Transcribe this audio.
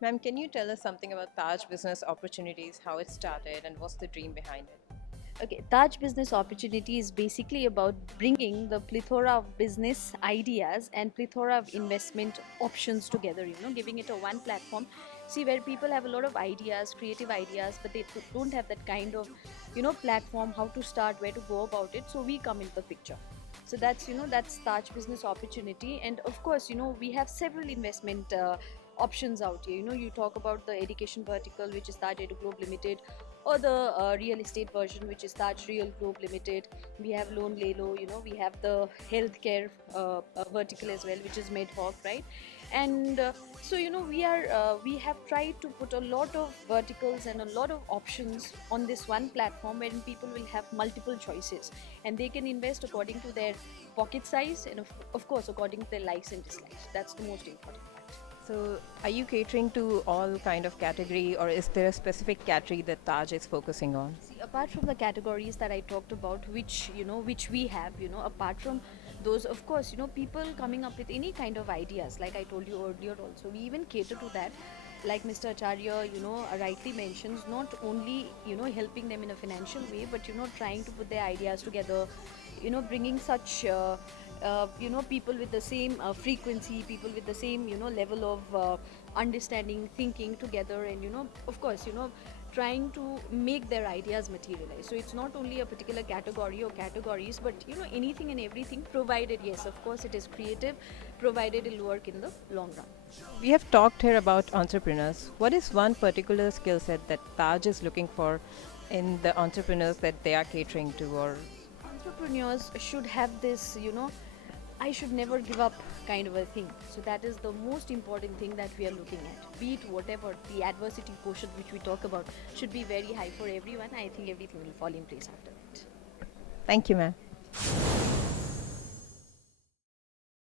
Ma'am, can you tell us something about Taj Business Opportunities, how it started, and what's the dream behind it? Okay, Taj Business Opportunity is basically about bringing the plethora of business ideas and plethora of investment options together, giving it a one platform. See, where people have a lot of ideas, creative ideas, but they don't have that kind of, platform, how to start, where to go about it. So we come into the picture. So that's Taj Business Opportunity. And of course, we have several investment options out here. You talk about the education vertical, which is Taj Edu Globe Limited, or the real estate version, which is Taj Real Globe Limited. We have Loan Lelo, we have the healthcare vertical as well, which is MedHawk, right? And we have tried to put a lot of verticals and a lot of options on this one platform, wherein people will have multiple choices and they can invest according to their pocket size and of course according to their likes and dislikes. That's the most important part. So, are you catering to all kind of category, or is there a specific category that Taj is focusing on? See, apart from the categories that I talked about, which we have, apart from those, of course, people coming up with any kind of ideas, like I told you earlier also, we even cater to that. Like Mr. Acharya, rightly mentions, not only, helping them in a financial way, but, trying to put their ideas together, bringing such, people with the same frequency, people with the same, level of understanding, thinking together, and, of course, trying to make their ideas materialize. So it's not only a particular category or categories, but anything and everything, provided, yes, of course, it is creative, provided it'll work in the long run. We have talked here about entrepreneurs. What is one particular skill set that Taj is looking for in the entrepreneurs that they are catering to, or Entrepreneurs should have this, I should never give up kind of a thing. So that is the most important thing that we are looking at. Be it whatever the adversity quotient which we talk about should be very high for everyone. I think everything will fall in place after that. thank you, ma'am.